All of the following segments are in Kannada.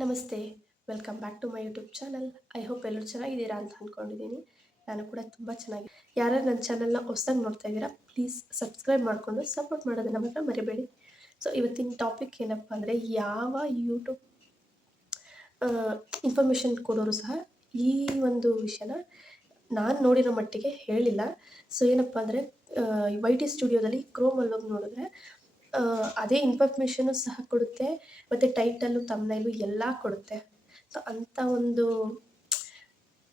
ನಮಸ್ತೆ. Welcome back to my YouTube channel. I hope ಎಲ್ಲರೂ ಚೆನ್ನಾಗಿದ್ದೀರಾ ಅಂತ ಅಂದ್ಕೊಂಡಿದ್ದೀನಿ. ನಾನು ಕೂಡ ತುಂಬ ಚೆನ್ನಾಗಿ ಯಾರ್ಯಾರು ನನ್ನ ಚಾನಲ್‌ನ ಹೊಸ್ದಾಗಿ ನೋಡ್ತಾ ಇದ್ದೀರಾ, ಪ್ಲೀಸ್ ಸಬ್ಸ್ಕ್ರೈಬ್ ಮಾಡಿಕೊಂಡು ಸಪೋರ್ಟ್ ಮಾಡೋದನ್ನ ಮಾತ್ರ ಮರಿಬೇಡಿ. ಸೊ ಇವತ್ತಿನ ಟಾಪಿಕ್ ಏನಪ್ಪ ಅಂದರೆ, ಯಾವ ಯೂಟ್ಯೂಬ್ ಇನ್ಫಾರ್ಮೇಷನ್ ಕೊಡೋರು ಸಹ ಈ ಒಂದು ವಿಷಯನ ನಾನು ನೋಡಿರೋ ಮಟ್ಟಿಗೆ ಹೇಳಿಲ್ಲ. ಸೊ ಏನಪ್ಪ ಅಂದರೆ, ವೈ ಟಿ ಸ್ಟುಡಿಯೋದಲ್ಲಿ ಕ್ರೋಮಲ್ಲಿ ಹೋಗಿ ನೋಡಿದ್ರೆ ಅದೇ ಇನ್ಫಾರ್ಮೇಷನು ಸಹ ಕೊಡುತ್ತೆ, ಮತ್ತು ಟೈಟಲ್ಲು, ಥಂಬ್‌ನೈಲು ಎಲ್ಲ ಕೊಡುತ್ತೆ. ಸೊ ಅಂಥ ಒಂದು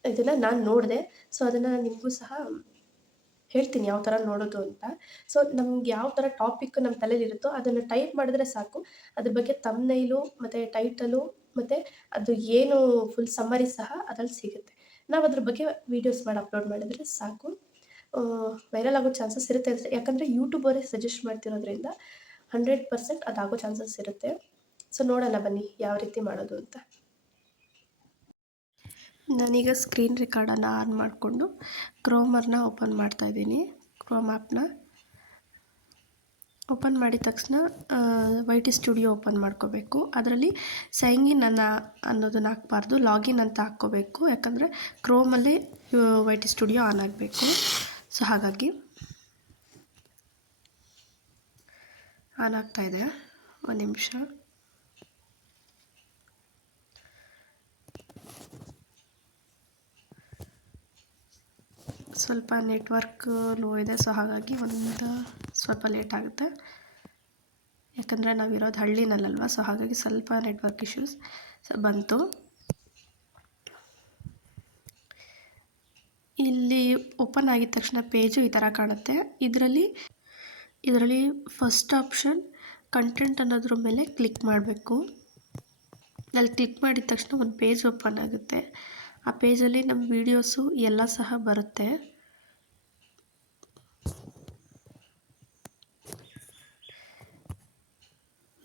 ಇದನ್ನು ನಾನು ನೋಡಿದೆ. ಸೊ ಅದನ್ನು ನಿಮಗೂ ಸಹ ಹೇಳ್ತೀನಿ ಯಾವ ಥರ ನೋಡೋದು ಅಂತ. ಸೊ ನಮ್ಗೆ ಯಾವ ಥರ ಟಾಪಿಕ್ ನಮ್ಮ ತಲೆಯಲ್ಲಿರುತ್ತೋ ಅದನ್ನು ಟೈಪ್ ಮಾಡಿದ್ರೆ ಸಾಕು, ಅದ್ರ ಬಗ್ಗೆ ಥಂಬ್‌ನೈಲು ಮತ್ತು ಟೈಟಲು ಮತ್ತು ಅದು ಏನು ಫುಲ್ ಸಮ್ಮರಿ ಸಹ ಅದ್ರಲ್ಲಿ ಸಿಗುತ್ತೆ. ನಾವು ಅದ್ರ ಬಗ್ಗೆ ವೀಡಿಯೋಸ್ ಮಾಡಿ ಅಪ್ಲೋಡ್ ಮಾಡಿದರೆ ಸಾಕು, ವೈರಲ್ ಆಗೋ ಚಾನ್ಸಸ್ ಇರುತ್ತೆ. ಯಾಕಂದರೆ ಯೂಟ್ಯೂಬರೇ ಸಜೆಸ್ಟ್ ಮಾಡ್ತಿರೋದ್ರಿಂದ 100% ಅದಾಗೋ ಚಾನ್ಸಸ್ ಇರುತ್ತೆ. ಸೊ ನೋಡೋಣ ಬನ್ನಿ ಯಾವ ರೀತಿ ಮಾಡೋದು ಅಂತ. ನಾನೀಗ ಸ್ಕ್ರೀನ್ ರೆಕಾರ್ಡನ್ನು ಆನ್ ಮಾಡಿಕೊಂಡು ಕ್ರೋಮರ್ನ ಓಪನ್ ಮಾಡ್ತಾಯಿದ್ದೀನಿ. ಕ್ರೋಮ್ ಆ್ಯಪ್ನ ಓಪನ್ ಮಾಡಿದ ತಕ್ಷಣ ವೈ ಟಿ ಸ್ಟುಡಿಯೋ ಓಪನ್ ಮಾಡ್ಕೋಬೇಕು. ಅದರಲ್ಲಿ ಸೈನ್ ಇನ್ ಅನ್ನೋದನ್ನು ಹಾಕ್ಬಾರ್ದು, ಲಾಗಿನ್ ಅಂತ ಹಾಕ್ಕೋಬೇಕು. ಯಾಕಂದರೆ ಕ್ರೋಮಲ್ಲಿ ವೈ ಟಿ ಸ್ಟುಡಿಯೋ ಆನ್ ಆಗಬೇಕು. ಸೊ ಹಾಗಾಗಿ ಆನ್ ಆಗ್ತಾಯಿದೆ. ಒಂದು ನಿಮಿಷ. ಸ್ವಲ್ಪ ನೆಟ್ವರ್ಕ್ ಲೋ ಇದೆ, ಸೊ ಹಾಗಾಗಿ ಸ್ವಲ್ಪ ಲೇಟ್ ಆಗುತ್ತೆ. ಯಾಕಂದರೆ ನಾವಿರೋದು ಹಳ್ಳಿನಲ್ಲಲ್ವ, ಸೊ ಹಾಗಾಗಿ ಸ್ವಲ್ಪ ನೆಟ್ವರ್ಕ್ ಇಶ್ಯೂಸ್. ಸೊ ಬಂತು. ಇಲ್ಲಿ ಓಪನ್ ಆಗಿದ ತಕ್ಷಣ ಪೇಜು ಈ ಥರ ಕಾಣುತ್ತೆ. ಇದರಲ್ಲಿ ಫಸ್ಟ್ ಆಪ್ಷನ್ ಕಂಟೆಂಟ್ ಅನ್ನೋದ್ರ ಮೇಲೆ ಕ್ಲಿಕ್ ಮಾಡಬೇಕು. ಅಲ್ಲಿ ಕ್ಲಿಕ್ ಮಾಡಿದ ತಕ್ಷಣ ಒಂದು ಪೇಜ್ ಓಪನ್ ಆಗುತ್ತೆ. ಆ ಪೇಜಲ್ಲಿ ನಮ್ಮ ವೀಡಿಯೋಸು ಎಲ್ಲ ಸಹ ಬರುತ್ತೆ.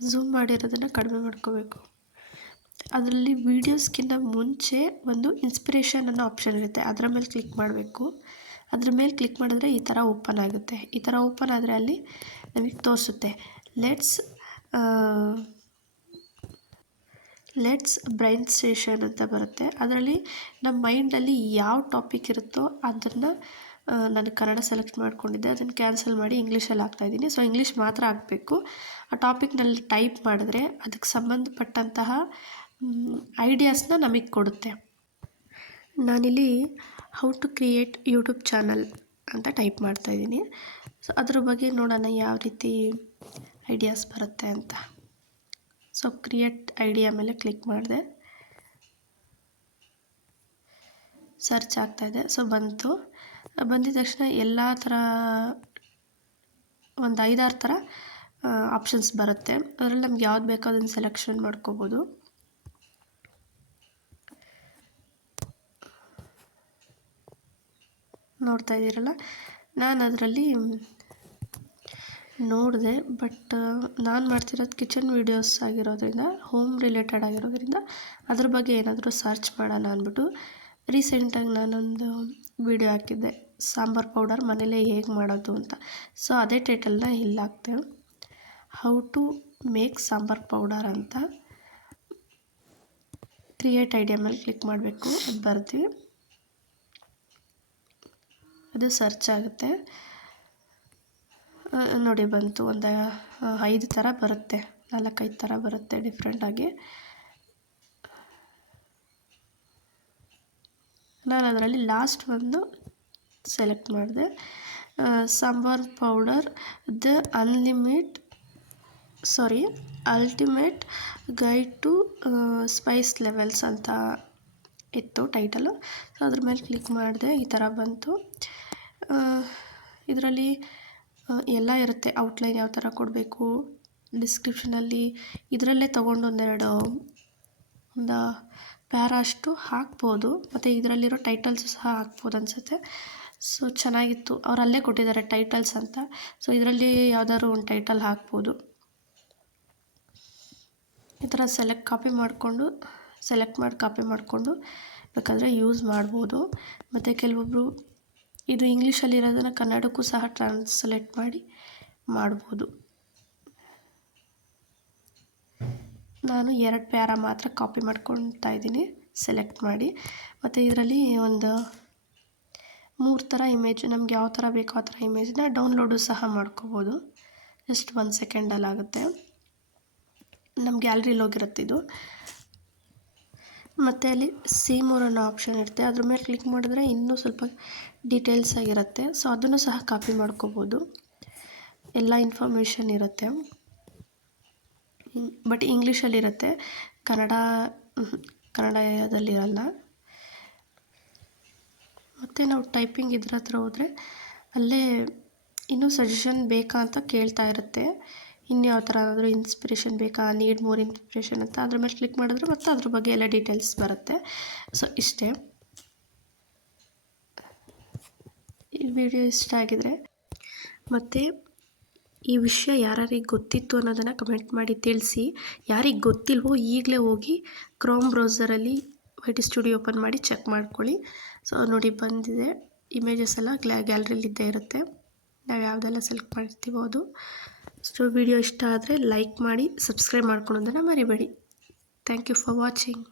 ಝೂಮ್ ಮಾಡಿರೋದನ್ನು ಕಡಿಮೆ ಮಾಡ್ಕೋಬೇಕು. ಅದರಲ್ಲಿ ವೀಡಿಯೋಸ್ಗಿಂತ ಮುಂಚೆ ಒಂದು ಇನ್ಸ್ಪಿರೇಷನ್ ಅನ್ನೋ ಆಪ್ಷನ್ ಇರುತ್ತೆ, ಅದರ ಮೇಲೆ ಕ್ಲಿಕ್ ಮಾಡಬೇಕು. ಅದ್ರ ಮೇಲೆ ಕ್ಲಿಕ್ ಮಾಡಿದ್ರೆ ಈ ಥರ ಓಪನ್ ಆಗುತ್ತೆ. ಈ ಥರ ಓಪನ್ ಆದರೆ ಅಲ್ಲಿ ನಮಗೆ ತೋರಿಸುತ್ತೆ ಲೆಟ್ಸ್ ಬ್ರೈನ್ ಸ್ಟೇಷನ್ ಅಂತ ಬರುತ್ತೆ. ಅದರಲ್ಲಿ ನಮ್ಮ ಮೈಂಡಲ್ಲಿ ಯಾವ ಟಾಪಿಕ್ ಇರುತ್ತೋ ಅದನ್ನು ನಾನು ಕನ್ನಡ ಸೆಲೆಕ್ಟ್ ಮಾಡ್ಕೊಂಡಿದ್ದೆ, ಅದನ್ನು ಕ್ಯಾನ್ಸಲ್ ಮಾಡಿ ಇಂಗ್ಲೀಷಲ್ಲಿ ಹಾಕ್ತಾಯಿದ್ದೀನಿ. ಸೊ ಇಂಗ್ಲೀಷ್ ಮಾತ್ರ ಹಾಕಬೇಕು. ಆ ಟಾಪಿಕ್ನಲ್ಲಿ ಟೈಪ್ ಮಾಡಿದ್ರೆ ಅದಕ್ಕೆ ಸಂಬಂಧಪಟ್ಟಂತಹ ಐಡಿಯಾಸ್ನ ನಮಗೆ ಕೊಡುತ್ತೆ. ನಾನಿಲ್ಲಿ how to create YouTube channel ಅಂತ ಟೈಪ್ ಮಾಡ್ತಾಯಿದ್ದೀನಿ. ಸೊ ಅದ್ರ ಬಗ್ಗೆ ನೋಡೋಣ ಯಾವ ರೀತಿ ಐಡಿಯಾಸ್ ಬರುತ್ತೆ ಅಂತ. ಸೊ ಕ್ರಿಯೇಟ್ ಐಡಿಯಾ ಮೇಲೆ ಕ್ಲಿಕ್ ಮಾಡಿದೆ, ಸರ್ಚ್ ಆಗ್ತಾಯಿದೆ. ಸೊ ಬಂದಿದ ತಕ್ಷಣ ಎಲ್ಲ ಥರ ಒಂದು 5-6 ಥರ ಆಪ್ಷನ್ಸ್ ಬರುತ್ತೆ. ಅದರಲ್ಲಿ ನಮ್ಗೆ ಯಾವ್ದು ಬೇಕೋ ಅದನ್ನು ಸೆಲೆಕ್ಷನ್ ಮಾಡ್ಕೋಬೋದು. ನೋಡ್ತಾ ಇದ್ದೀರಲ್ಲ, ನಾನು ಅದರಲ್ಲಿ ನೋಡಿದೆ, ಬಟ್ ನಾನು ಮಾಡ್ತಿರೋದು ಕಿಚನ್ ವೀಡಿಯೋಸ್ ಆಗಿರೋದ್ರಿಂದ, ಹೋಮ್ ರಿಲೇಟೆಡ್ ಆಗಿರೋದ್ರಿಂದ ಅದ್ರ ಬಗ್ಗೆ ಏನಾದರೂ ಸರ್ಚ್ ಮಾಡೋಣ ಅಂದ್ಬಿಟ್ಟು ರೀಸೆಂಟಾಗಿ ನಾನೊಂದು ವಿಡಿಯೋ ಹಾಕಿದ್ದೆ, ಸಾಂಬಾರ್ ಪೌಡರ್ ಮನೇಲೇ ಹೇಗೆ ಮಾಡೋದು ಅಂತ. ಸೊ ಅದೇ ಟೈಟಲ್ನ ಇಲ್ಲಿ ಹಾಕ್ತೆ, how to make sambar powder ಅಂತ. ಕ್ರಿಯೇಟ್ ಐಡಿಯಾ ಮೇಲೆ ಕ್ಲಿಕ್ ಮಾಡಬೇಕು, ಅದು ಬರ್ತೀವಿ, ಅದು ಸರ್ಚ್ ಆಗುತ್ತೆ. ನೋಡಿ ಬಂತು, ಒಂದು 5 ಥರ ಬರುತ್ತೆ, 4-5 ಥರ ಬರುತ್ತೆ ಡಿಫ್ರೆಂಟಾಗಿ. ನಾನು ಅದರಲ್ಲಿ ಲಾಸ್ಟ್ ಒಂದು ಸೆಲೆಕ್ಟ್ ಮಾಡಿದೆ, sambar powder the ultimate guide to spice levels ಅಂತ ಇತ್ತು ಟೈಟಲು. ಸೊ ಅದ್ರ ಮೇಲೆ ಕ್ಲಿಕ್ ಮಾಡಿದೆ, ಈ ಥರ ಬಂತು. ಇದರಲ್ಲಿ ಎಲ್ಲ ಇರುತ್ತೆ, ಔಟ್ಲೈನ್ ಯಾವ ಥರ ಕೊಡಬೇಕು, ಡಿಸ್ಕ್ರಿಪ್ಷನಲ್ಲಿ ಇದರಲ್ಲೇ ತೊಗೊಂಡು ಒಂದು ಪ್ಯಾರ ಅಷ್ಟು ಹಾಕ್ಬೋದು, ಮತ್ತು ಇದರಲ್ಲಿರೋ ಟೈಟಲ್ಸು ಸಹ ಹಾಕ್ಬೋದು ಅನಿಸುತ್ತೆ. ಸೊ ಚೆನ್ನಾಗಿತ್ತು, ಅವ್ರು ಅಲ್ಲೇ ಕೊಟ್ಟಿದ್ದಾರೆ ಟೈಟಲ್ಸ್ ಅಂತ. ಸೊ ಇದರಲ್ಲಿ ಯಾವ್ದಾದ್ರು ಒಂದು ಟೈಟಲ್ ಹಾಕ್ಬೋದು. ಈ ಥರ ಕಾಪಿ ಮಾಡಿಕೊಂಡು ಬೇಕಾದರೆ ಯೂಸ್ ಮಾಡ್ಬೋದು. ಮತ್ತು ಕೆಲವೊಬ್ಬರು ಇದು ಇಂಗ್ಲೀಷಲ್ಲಿರೋದನ್ನು ಕನ್ನಡಕ್ಕೂ ಸಹ ಟ್ರಾನ್ಸ್ಲೇಟ್ ಮಾಡ್ಬೋದು. ನಾನು 2 ಪ್ಯಾರ ಮಾತ್ರ ಕಾಪಿ ಮಾಡ್ಕೊತಾ ಇದ್ದೀನಿ ಸೆಲೆಕ್ಟ್ ಮಾಡಿ. ಮತ್ತು ಇದರಲ್ಲಿ ಒಂದು 3 ಥರ ಇಮೇಜ್ ನಮ್ಗೆ ಯಾವ ಥರ ಬೇಕೋ ಆ ಥರ ಇಮೇಜ್ನ ಡೌನ್ಲೋಡು ಸಹ ಮಾಡ್ಕೋಬೋದು. ಜಸ್ಟ್ 1 ಸೆಕೆಂಡಲ್ಲಿ ಆಗುತ್ತೆ. ನಮ್ಮ ಗ್ಯಾಲರಿಲಿ ಹೋಗಿರುತ್ತೆ ಇದು. ಮತ್ತು ಅಲ್ಲಿ ಸಿ ಮೋರ್ ಅನ್ನೋ ಆಪ್ಷನ್ ಇರುತ್ತೆ, ಅದ್ರ ಮೇಲೆ ಕ್ಲಿಕ್ ಮಾಡಿದ್ರೆ ಇನ್ನೂ ಸ್ವಲ್ಪ ಡೀಟೇಲ್ಸ್ ಆಗಿರುತ್ತೆ. ಸೊ ಅದನ್ನು ಸಹ ಕಾಪಿ ಮಾಡ್ಕೋಬೋದು. ಎಲ್ಲ ಇನ್ಫಾರ್ಮೇಷನ್ ಇರುತ್ತೆ, ಬಟ್ ಇಂಗ್ಲೀಷಲ್ಲಿರುತ್ತೆ, ಕನ್ನಡದಲ್ಲಿರಲ್ಲ. ಮತ್ತು ನಾವು ಟೈಪಿಂಗ್ ಇದ್ರ ಹತ್ರ ಹೋದರೆ ಅಲ್ಲೇ ಇನ್ನೂ ಸಜೆಷನ್ ಬೇಕಾ ಅಂತ ಕೇಳ್ತಾ ಇರುತ್ತೆ. ಇನ್ಯಾವ ಥರ ಆದರೂ ಇನ್ಸ್ಪಿರೇಷನ್ ಬೇಕಾ, ನೀಡ್ ಮೋರ್ ಇನ್ಸ್ಪಿರೇಷನ್ ಅಂತ ಅದ್ರ ಮೇಲೆ ಕ್ಲಿಕ್ ಮಾಡಿದ್ರೆ ಮತ್ತು ಅದ್ರ ಬಗ್ಗೆ ಎಲ್ಲ ಡೀಟೇಲ್ಸ್ ಬರುತ್ತೆ. ಸೊ ಇಷ್ಟೇ. ಈ ವಿಡಿಯೋ ಇಷ್ಟ ಆಗಿದರೆ ಮತ್ತು ಈ ವಿಷಯ ಯಾರಿಗೆ ಗೊತ್ತಿತ್ತು ಅನ್ನೋದನ್ನು ಕಮೆಂಟ್ ಮಾಡಿ ತಿಳಿಸಿ. ಯಾರಿಗೆ ಗೊತ್ತಿಲ್ವೋ ಈಗಲೇ ಹೋಗಿ ಕ್ರೋಮ್ ಬ್ರೌಸರಲ್ಲಿ YT ಸ್ಟುಡಿಯೋ ಓಪನ್ ಮಾಡಿ ಚೆಕ್ ಮಾಡ್ಕೊಳ್ಳಿ. ಸೊ ನೋಡಿ ಬಂದಿದೆ, ಇಮೇಜಸ್ ಎಲ್ಲ ಗ್ಯಾಲರಿಲಿದ್ದೇ ಇರುತ್ತೆ. ನಾವು ಯಾವುದೆಲ್ಲ ಸೆಲೆಕ್ಟ್ ಮಾಡಿರ್ತೀವೋ ಅದು. ಸೊ ವಿಡಿಯೋ ಇಷ್ಟ ಆದರೆ ಲೈಕ್ ಮಾಡಿ, ಸಬ್ಸ್ಕ್ರೈಬ್ ಮಾಡ್ಕೊಳ್ಳೋದನ್ನು ಮರಿಬೇಡಿ. Thank you for watching.